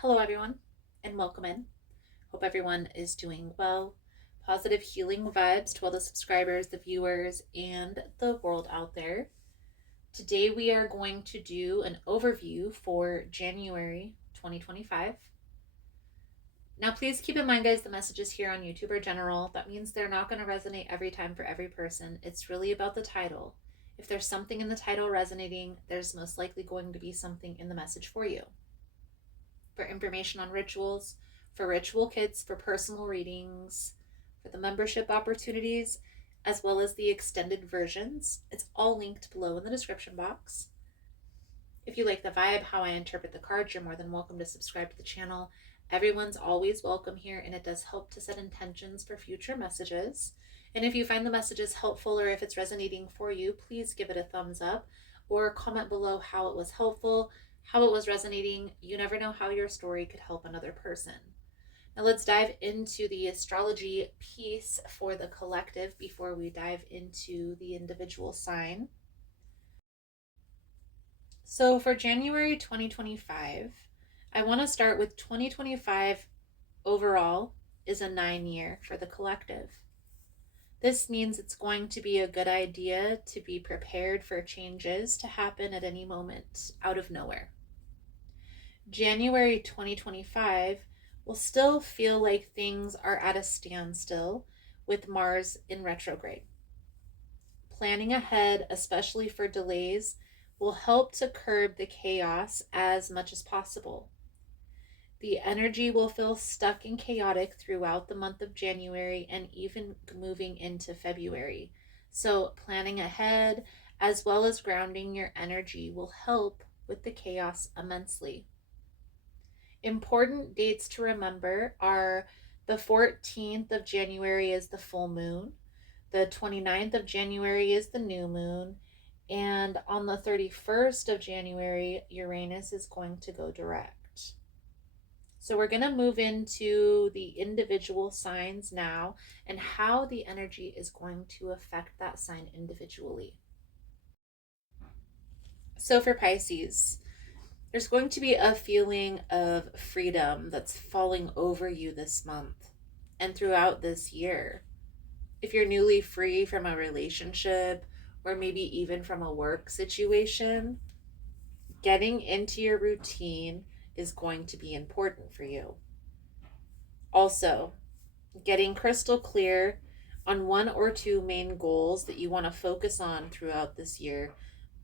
Hello, everyone, and welcome in. Hope everyone is doing well. Positive healing vibes to all the subscribers, the viewers, and the world out there. Today, we are going to do an overview for January 2025. Now, please keep in mind, guys, the messages here on YouTube are general. That means they're not going to resonate every time for every person. It's really about the title. If there's something in the title resonating, there's most likely going to be something in the message for you. For information on rituals, for ritual kits, for personal readings, for the membership opportunities, as well as the extended versions, it's all linked below in the description box. If you like the vibe, how I interpret the cards, you're more than welcome to subscribe to the channel. Everyone's always welcome here, and it does help to set intentions for future messages. And if you find the messages helpful or if it's resonating for you, please give it a thumbs up or comment below how it was helpful, how it was resonating. You never know how your story could help another person. Now let's dive into the astrology piece for the collective before we dive into the individual sign. So for January 2025, I want to start with 2025 overall is a 9-year for the collective. This means it's going to be a good idea to be prepared for changes to happen at any moment out of nowhere. January 2025 will still feel like things are at a standstill with Mars in retrograde. Planning ahead, especially for delays, will help to curb the chaos as much as possible. The energy will feel stuck and chaotic throughout the month of January and even moving into February. So planning ahead as well as grounding your energy will help with the chaos immensely. Important dates to remember are the 14th of January is the full moon, the 29th of January is the new moon, and on the 31st of January, Uranus is going to go direct. So we're going to move into the individual signs now and how the energy is going to affect that sign individually. So for Pisces, there's going to be a feeling of freedom that's falling over you this month and throughout this year. If you're newly free from a relationship or maybe even from a work situation, getting into your routine is going to be important for you. Also, getting crystal clear on one or two main goals that you want to focus on throughout this year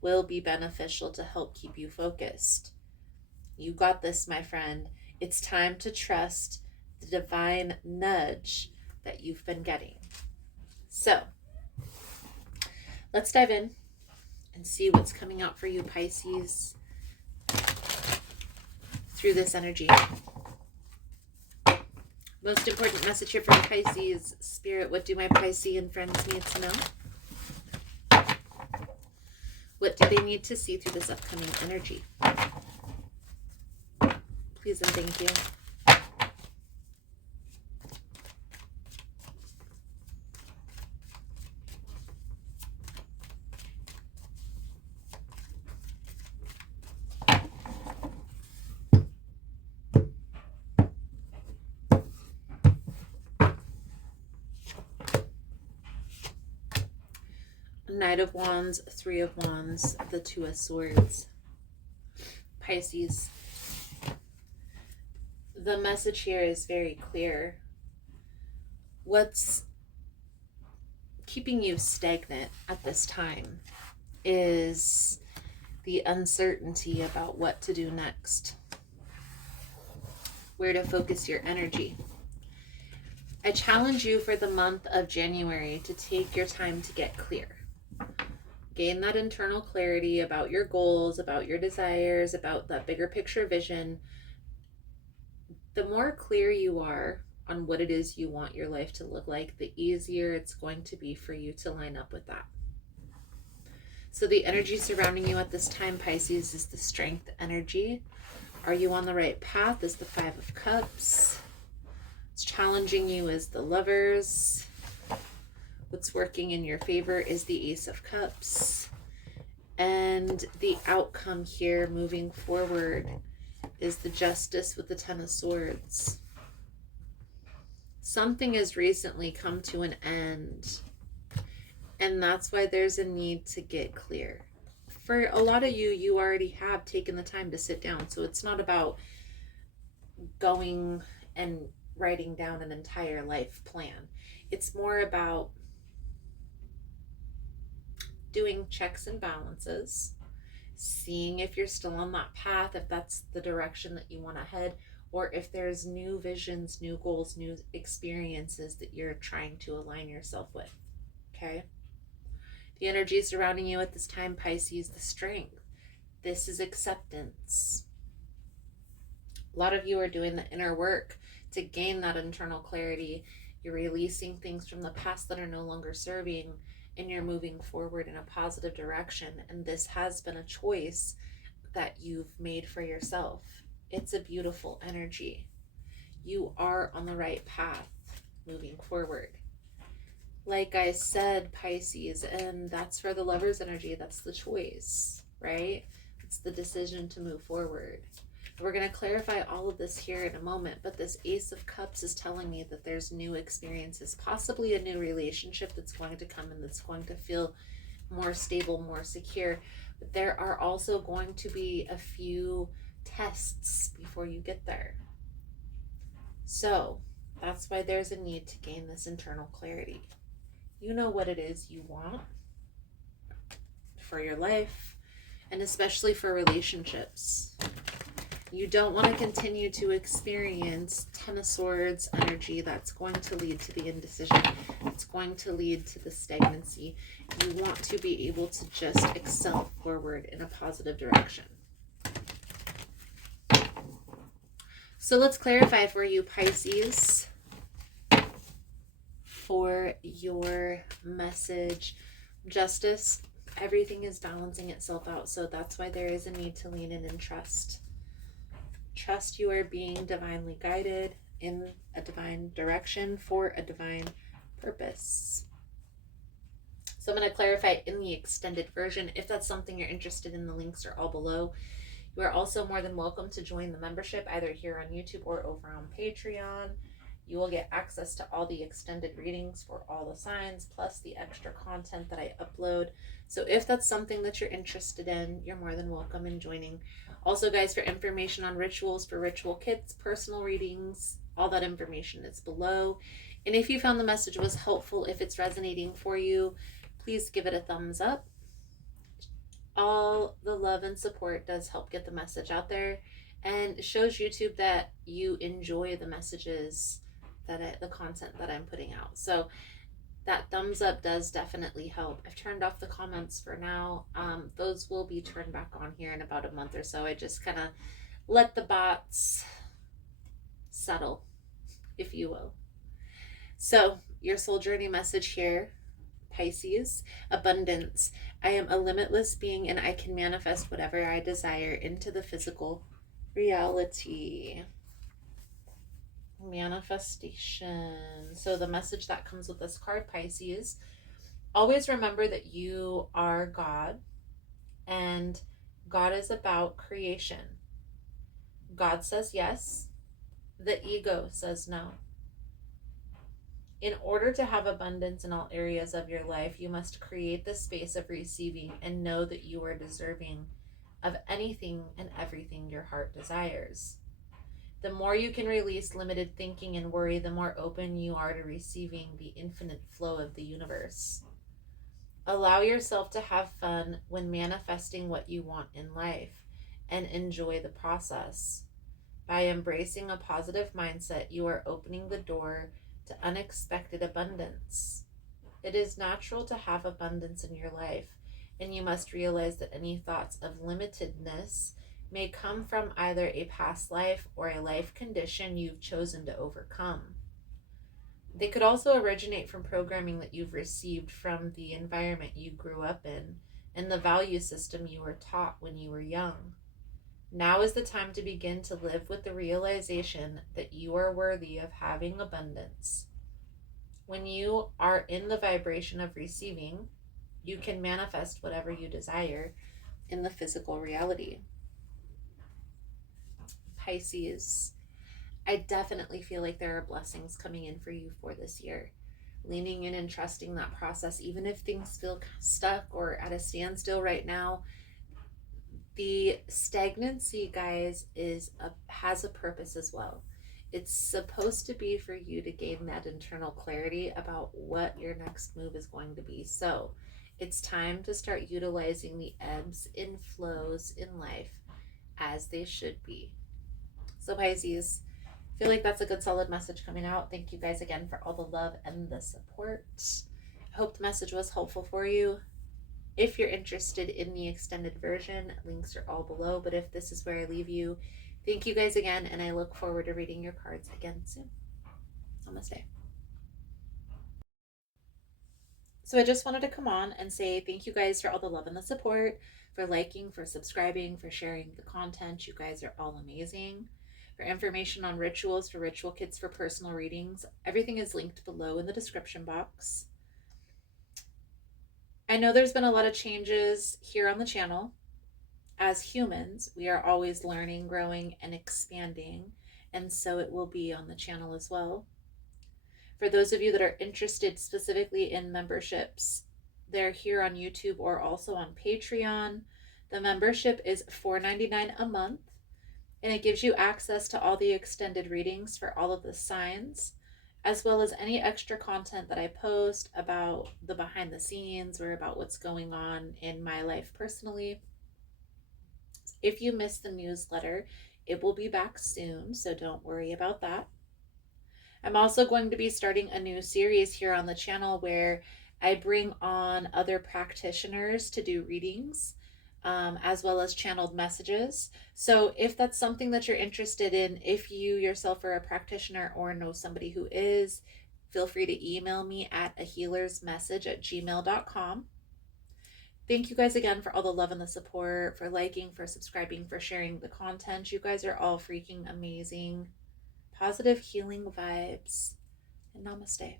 will be beneficial to help keep you focused. You got this, my friend. It's time to trust the divine nudge that you've been getting. So, let's dive in and see what's coming out for you, Pisces, through this energy. Most important message here from Pisces, Spirit, what do my Piscean friends need to know? What do they need to see through this upcoming energy? Please and thank you. Knight of Wands, Three of Wands, the Two of Swords. Pisces, the message here is very clear. What's keeping you stagnant at this time is the uncertainty about what to do next, where to focus your energy. I challenge you for the month of January to take your time to get clear. Gain that internal clarity about your goals, about your desires, about that bigger picture vision. The more clear you are on what it is you want your life to look like, the easier it's going to be for you to line up with that. So the energy surrounding you at this time, Pisces, is the strength energy. Are you on the right path? Is the Five of Cups. What's challenging you is the Lovers. What's working in your favor is the Ace of Cups. And the outcome here moving forward is the Justice with the Ten of Swords. Something has recently come to an end, and that's why there's a need to get clear. For a lot of you, you already have taken the time to sit down, so it's not about going and writing down an entire life plan. It's more about doing checks and balances, seeing if you're still on that path, if that's the direction that you want to head, or if there's new visions, new goals, new experiences that you're trying to align yourself with. Okay? The energy surrounding you at this time, Pisces, the strength. This is acceptance. A lot of you are doing the inner work to gain that internal clarity. You're releasing things from the past that are no longer serving, and you're moving forward in a positive direction. And this has been a choice that you've made for yourself. It's a beautiful energy. You are on the right path moving forward. Like I said, Pisces, and that's for the Lover's energy. That's the choice, right? It's the decision to move forward. We're going to clarify all of this here in a moment, but this Ace of Cups is telling me that there's new experiences, possibly a new relationship that's going to come and that's going to feel more stable, more secure. But there are also going to be a few tests before you get there. So that's why there's a need to gain this internal clarity. You know what it is you want for your life, and especially for relationships. You don't want to continue to experience Ten of Swords energy that's going to lead to the indecision. It's going to lead to the stagnancy. You want to be able to just excel forward in a positive direction. So let's clarify for you, Pisces, for your message. Justice, everything is balancing itself out. So that's why there is a need to lean in and trust. Trust you are being divinely guided in a divine direction for a divine purpose. So I'm going to clarify in the extended version. If that's something you're interested in, the links are all below. You are also more than welcome to join the membership either here on YouTube or over on Patreon. You will get access to all the extended readings for all the signs, plus the extra content that I upload. So if that's something that you're interested in, you're more than welcome in joining. Also, guys, for information on rituals for ritual kits, personal readings, all that information is below. And if you found the message was helpful, if it's resonating for you, please give it a thumbs up. All the love and support does help get the message out there, and it shows YouTube that you enjoy the messages, the content that I'm putting out. So that thumbs up does definitely help. I've turned off the comments for now. Those will be turned back on here in about a month or so. I just kind of let the bots settle, if you will. So your soul journey message here, Pisces, abundance. I am a limitless being and I can manifest whatever I desire into the physical reality. Manifestation. So the message that comes with this card, Pisces, always remember that you are God, and God is about creation. God says yes, the ego says no. In order to have abundance in all areas of your life, you must create the space of receiving and know that you are deserving of anything and everything your heart desires. The more you can release limited thinking and worry, the more open you are to receiving the infinite flow of the universe. Allow yourself to have fun when manifesting what you want in life and enjoy the process. By embracing a positive mindset, you are opening the door to unexpected abundance. It is natural to have abundance in your life, and you must realize that any thoughts of limitedness may come from either a past life or a life condition you've chosen to overcome. They could also originate from programming that you've received from the environment you grew up in and the value system you were taught when you were young. Now is the time to begin to live with the realization that you are worthy of having abundance. When you are in the vibration of receiving, you can manifest whatever you desire in the physical reality. Pisces, I definitely feel like there are blessings coming in for you for this year. Leaning in and trusting that process, even if things feel stuck or at a standstill right now. The stagnancy, guys, has a purpose as well. It's supposed to be for you to gain that internal clarity about what your next move is going to be. So it's time to start utilizing the ebbs and flows in life as they should be. So Pisces, I feel like that's a good solid message coming out. Thank you guys again for all the love and the support. I hope the message was helpful for you. If you're interested in the extended version, links are all below. But if this is where I leave you, thank you guys again, and I look forward to reading your cards again soon. Namaste. So I just wanted to come on and say thank you guys for all the love and the support, for liking, for subscribing, for sharing the content. You guys are all amazing. For information on rituals, for ritual kits, for personal readings, everything is linked below in the description box. I know there's been a lot of changes here on the channel. As humans, we are always learning, growing, and expanding, and so it will be on the channel as well. For those of you that are interested specifically in memberships, they're here on YouTube or also on Patreon. The membership is $4.99 a month, and it gives you access to all the extended readings for all of the signs, as well as any extra content that I post about the behind the scenes or about what's going on in my life personally. If you missed the newsletter, it will be back soon, so don't worry about that. I'm also going to be starting a new series here on the channel where I bring on other practitioners to do readings, as well as channeled messages. So if that's something that you're interested in, if you yourself are a practitioner or know somebody who is, feel free to email me at ahealersmessage@gmail.com. Thank you guys again for all the love and the support, for liking, for subscribing, for sharing the content. You guys are all freaking amazing. Positive healing vibes. And namaste.